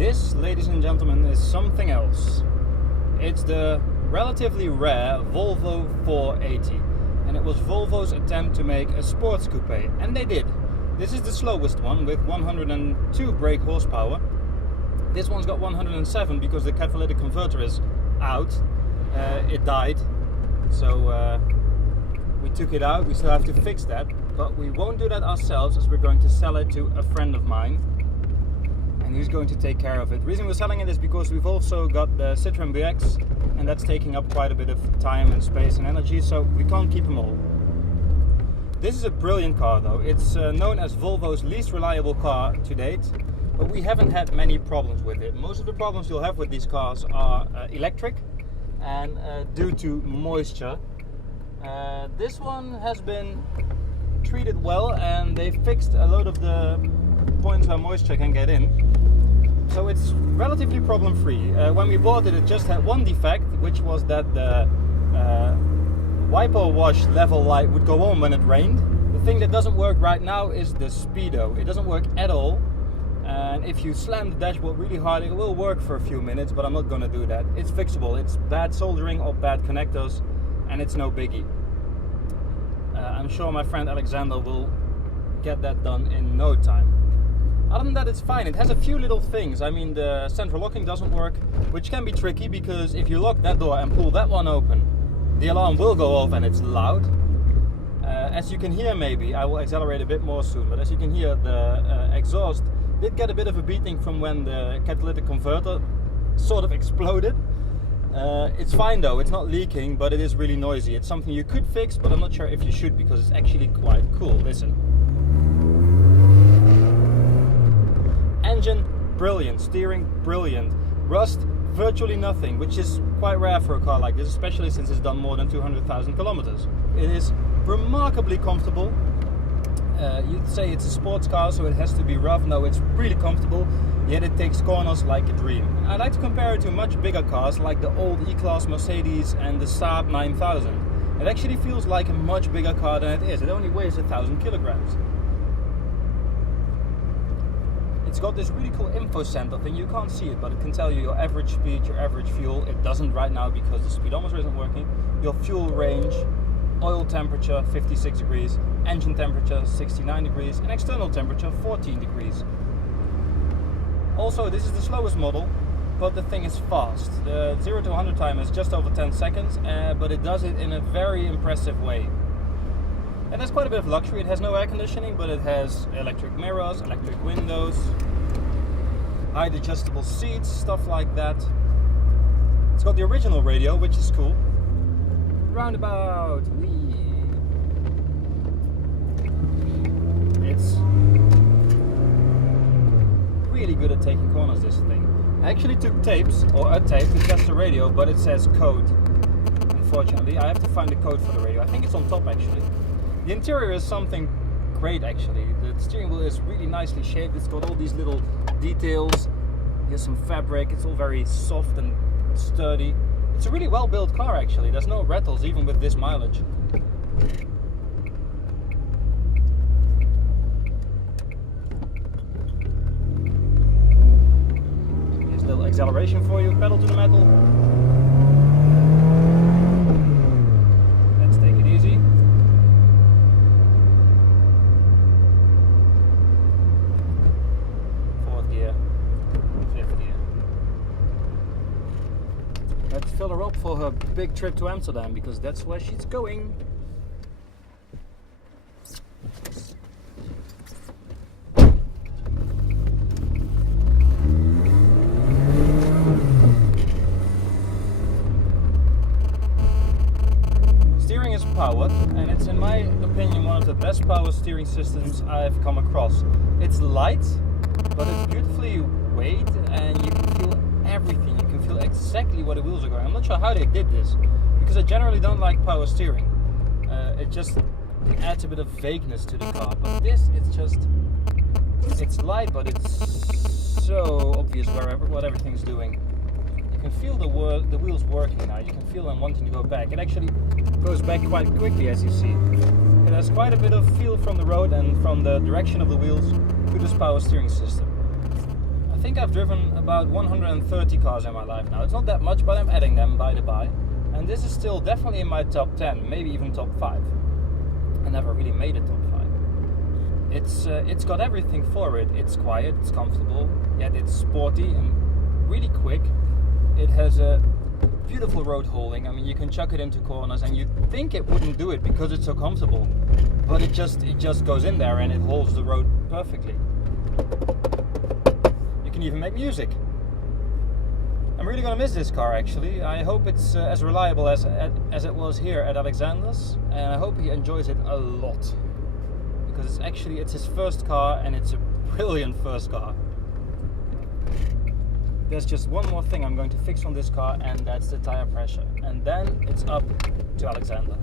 This, ladies and gentlemen, is something else. It's the relatively rare Volvo 480, and it was Volvo's attempt to make a sports coupe, and they did. This is the slowest one with 102 brake horsepower. This one's got 107 because the catalytic converter is out. It died, so we took it out. We still have to fix that, but we won't do that ourselves as we're going to sell it to a friend of mine, and he's going to take care of it. The reason we're selling it is because we've also got the Citroën BX, and that's taking up quite a bit of time and space and energy, so we can't keep them all. This is a brilliant car though. It's known as Volvo's least reliable car to date, but we haven't had many problems with it. Most of the problems you'll have with these cars are electric and due to moisture. This one has been treated well, and they fixed a lot of the points where moisture can get in. So it's relatively problem free. When we bought it, it just had one defect, which was that the wiper wash level light would go on when it rained. The thing that doesn't work right now is the speedo. It doesn't work at all, and if you slam the dashboard really hard, it will work for a few minutes, but I'm not going to do that. It's fixable. It's bad soldering or bad connectors, and it's no biggie. I'm sure my friend Alexander will get that done in no time. Other than that, it's fine. It has a few little things. I mean, the central locking doesn't work, which can be tricky because if you lock that door and pull that one open, the alarm will go off and it's loud. As you can hear, maybe, I will accelerate a bit more soon, but as you can hear, the exhaust did get a bit of a beating from when the catalytic converter sort of exploded. It's fine though, it's not leaking, but it is really noisy. It's something you could fix, but I'm not sure if you should because it's actually quite cool. Listen. Engine, brilliant. Steering, brilliant. Rust, virtually nothing, which is quite rare for a car like this, especially since it's done more than 200,000 kilometers. It is remarkably comfortable. You'd say it's a sports car, so it has to be rough. No, it's really comfortable, yet it takes corners like a dream. I like to compare it to much bigger cars like the old E-Class Mercedes and the Saab 9000. It actually feels like a much bigger car than it is. It only weighs 1,000 kilograms. It's got this really cool info center thing. You can't see it, but it can tell you your average speed, your average fuel. It doesn't right now because the speedometer isn't working. Your fuel range, oil temperature 56 degrees, engine temperature 69 degrees, and external temperature 14 degrees. Also, this is the slowest model, but the thing is fast. The 0 to 100 time is just over 10 seconds, but it does it in a very impressive way. And there's quite a bit of luxury. It has no air conditioning, but it has electric mirrors, electric windows, height adjustable seats, stuff like that. It's got the original radio, which is cool. Roundabout. Whee. It's really good at taking corners, this thing. I actually took tapes, or a tape, to test the radio, but it says code. Unfortunately, I have to find the code for the radio. I think it's on top actually. The interior is something great actually. The steering wheel is really nicely shaped. It's got all these little details. Here's some fabric. It's all very soft and sturdy. It's a really well built car actually. There's no rattles even with this mileage. Here's a little acceleration for you. Pedal to the metal. Let's take it easy. Let's fill her up for her big trip to Amsterdam because that's where she's going. Steering is powered, and it's in my opinion one of the best power steering systems I've come across. It's light, but it's beautifully weighed, and you can feel everything. You can feel exactly where the wheels are going. I'm not sure how they did this because I generally don't like power steering. It just adds a bit of vagueness to the car, but this, it's light, but it's so obvious what everything's doing. You can feel the wheels working now. You can feel them wanting to go back. It actually goes back quite quickly, as you see. It has quite a bit of feel from the road and from the direction of the wheels to this power steering system. I think think I've driven about 130 cars in my life now. It's not that much, but I'm adding them by the by. And this is still definitely in my top 10, maybe even top 5. I never really made it top 5. It's got everything for it. It's quiet, it's comfortable, yet it's sporty and really quick. It has a beautiful road holding. I mean, you can chuck it into corners and you'd think it wouldn't do it because it's so comfortable, but it just goes in there and it holds the road perfectly. You can even make music. I'm really gonna miss this car actually. I hope it's as reliable as it was here at Alexander's, and I hope he enjoys it a lot, because it's his first car and it's a brilliant first car. There's just one more thing I'm going to fix on this car, and that's the tire pressure, and then it's up to Alexander.